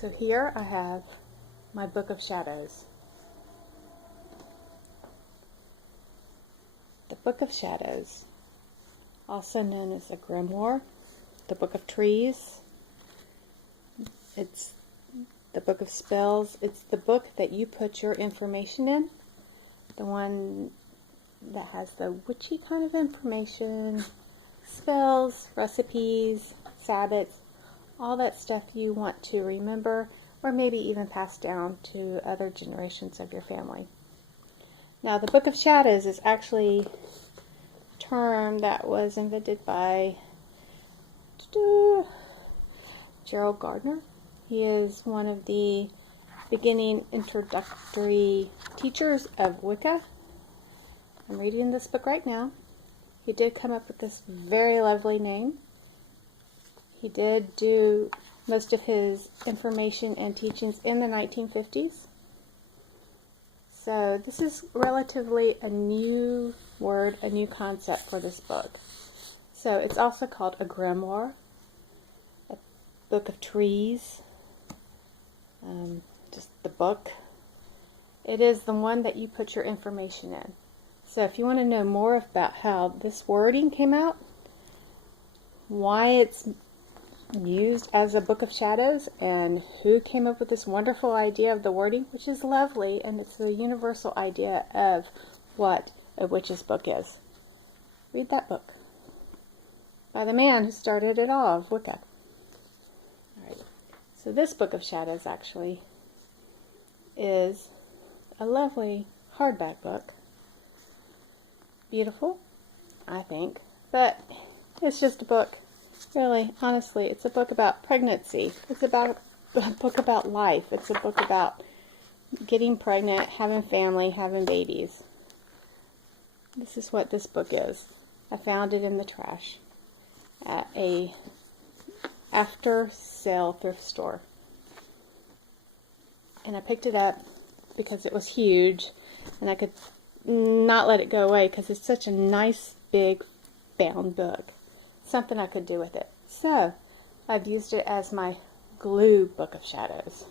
So here I have my Book of Shadows. The Book of Shadows, also known as a grimoire, the Book of Trees. It's the Book of Spells. It's the book that you put your information in. The one that has the witchy kind of information, spells, recipes, sabbats, all that stuff you want to remember or maybe even pass down to other generations of your family. Now, the Book of Shadows is actually a term that was invented by Gerald Gardner. He is one of the beginning introductory teachers of Wicca. I'm reading this book right now. He did come up with this very lovely name. He did do most of his information and teachings in the 1950s. So this is relatively a new word, a new concept for this book. So it's also called a grimoire, a book of trees, just the book. It is the one that you put your information in. So if you want to know more about how this wording came out, why it's used as a Book of Shadows, and who came up with this wonderful idea of the wording, which is lovely, and it's the universal idea of what a witch's book is. Read that book by the man who started it all, of Wicca. Alright, so this Book of Shadows actually is a lovely hardback book. Beautiful, I think, but it's just a book. Really, honestly, it's a book about pregnancy. It's about a book about life. It's a book about getting pregnant, having family, having babies. This is what this book is. I found it in the trash at a after-sale thrift store. And I picked it up because it was huge, and I could not let it go away because it's such a nice, big, bound book. Something I could do with it. So I've used it as my glue Book of Shadows.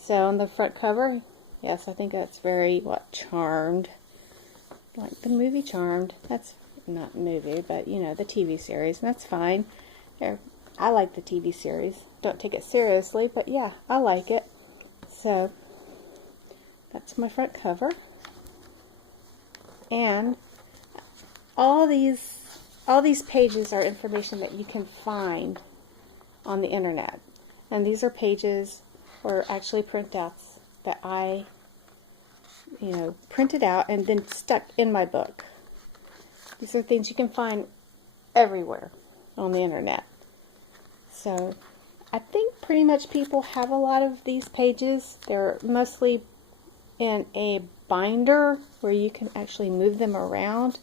So on the front cover, yes, I think that's very, Charmed. Like the movie Charmed. That's not movie, but you know, the TV series. And that's fine. I like the TV series. Don't take it seriously, but yeah, I like it. So that's my front cover. And all these pages are information that you can find on the internet. And these are pages, or actually printouts, that I, printed out and then stuck in my book. These are things you can find everywhere on the internet. So I think pretty much people have a lot of these pages. They're mostly in a binder where you can actually move them around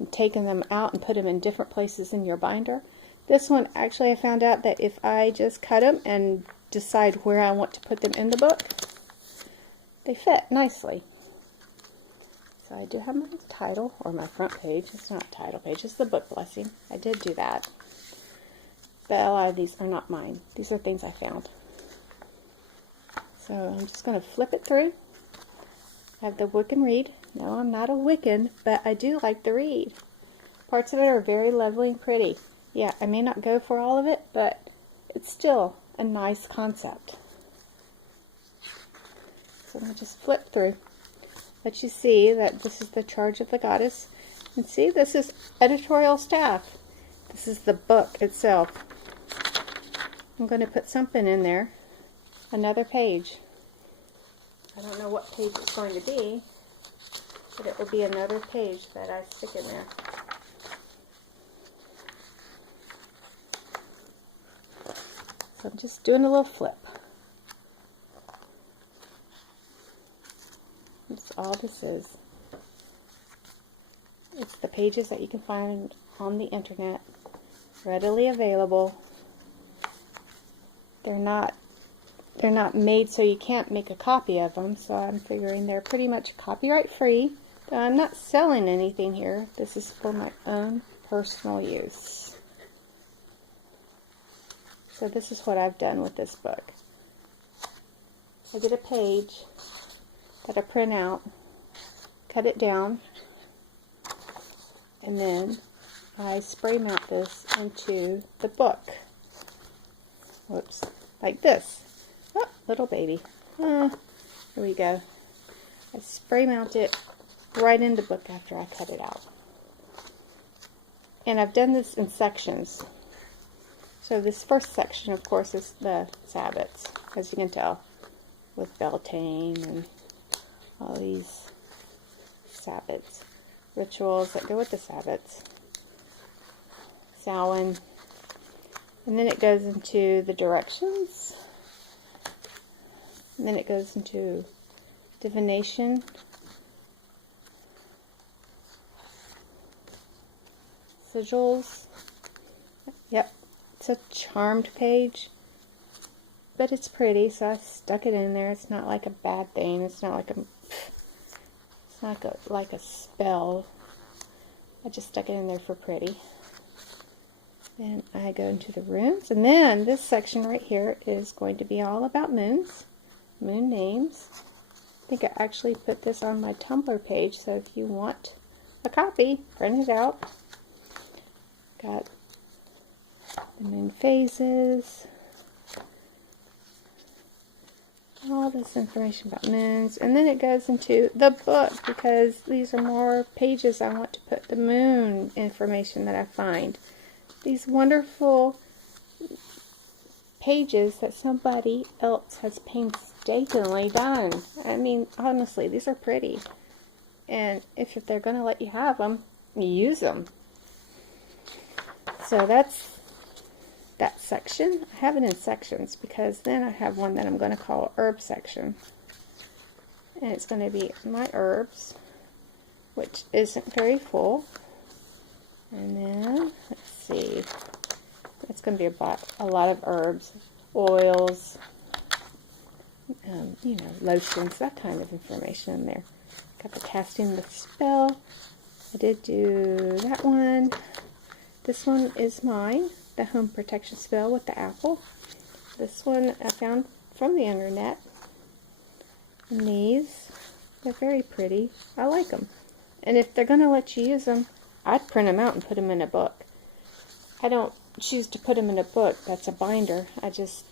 and taking them out and put them in different places in your binder. This one, actually, I found out that if I just cut them and decide where I want to put them in the book, they fit nicely. So I do have my title, or my front page. It's not a title page, it's the book blessing. I did do that. But a lot of these are not mine. These are things I found. So I'm just going to flip it through. I have the Wiccan read. No, I'm not a Wiccan, but I do like the read. Parts of it are very lovely and pretty. Yeah, I may not go for all of it, but it's still a nice concept. So I'm going to just flip through. Let you see that this is the Charge of the Goddess. And see, this is editorial staff. This is the book itself. I'm going to put something in there. Another page. I don't know what page it's going to be, but it will be another page that I stick in there. So I'm just doing a little flip. That's all this is. It's the pages that you can find on the internet, readily available. They're not made so you can't make a copy of them, so I'm figuring they're pretty much copyright free. I'm not selling anything here. This is for my own personal use. So this is what I've done with this book. I get a page that I print out, cut it down, and then I spray mount this into the book. Whoops, like this. Oh, little baby. Here we go. I spray mount it right in the book after I cut it out. And I've done this in sections. So this first section, of course, is the Sabbats, as you can tell, with Beltane and all these Sabbats. Rituals that go with the Sabbats. Samhain. And then it goes into the directions. And then it goes into divination. Sigils. Yep, it's a charmed page, but it's pretty, so I stuck it in there. It's not like a bad thing. It's not like like a spell. I just stuck it in there for pretty. Then I go into the runes, and then this section right here is going to be all about moons, moon names. I think I actually put this on my Tumblr page, so if you want a copy, print it out. Got the moon phases, all this information about moons, and then it goes into the book, because these are more pages I want to put the moon information that I find. These wonderful pages that somebody else has painstakingly done. I mean, honestly, these are pretty. And if they're going to let you have them, use them. So that's that section. I have it in sections because then I have one that I'm going to call herb section. And it's going to be my herbs, which isn't very full. And then, let's see, it's going to be about a lot of herbs, oils, you know, lotions, that kind of information in there. Got the casting the spell. I did do that one. This one is mine, the home protection spell with the apple. This one I found from the internet. And these, they're very pretty. I like them. And if they're going to let you use them, I'd print them out and put them in a book. I don't choose to put them in a book. That's a binder. I just,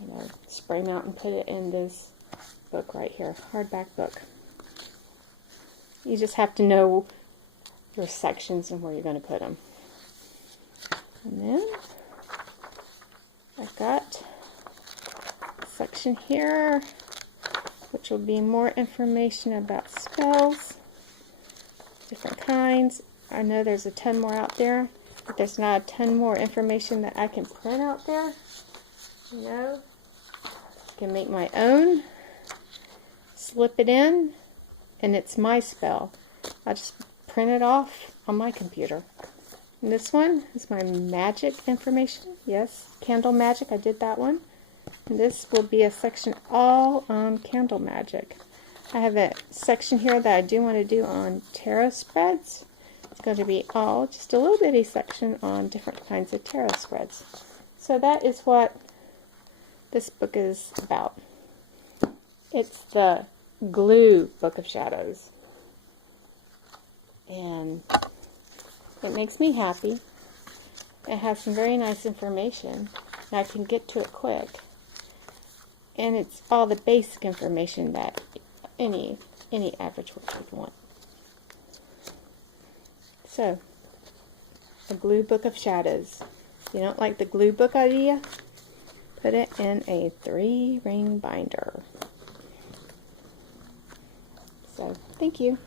you know, spray them out and put it in this book right here, hardback book. You just have to know your sections and where you're going to put them. And then I've got a section here, which will be more information about spells, different kinds. I know there's a ton more out there, but there's not a ton more information that I can print out there. You know, I can make my own, slip it in, and it's my spell. I just print it off on my computer. And this one is my magic information. Yes, candle magic. I did that one. And this will be a section all on candle magic. I have a section here that I do want to do on tarot spreads. It's going to be all just a little bitty section on different kinds of tarot spreads. So that is what this book is about. It's the Glue Book of Shadows. And it makes me happy. It has some very nice information. And I can get to it quick. And it's all the basic information that any average witch would want. So, the Glue Book of Shadows. If you don't like the glue book idea, put it in a 3-ring binder. So, thank you.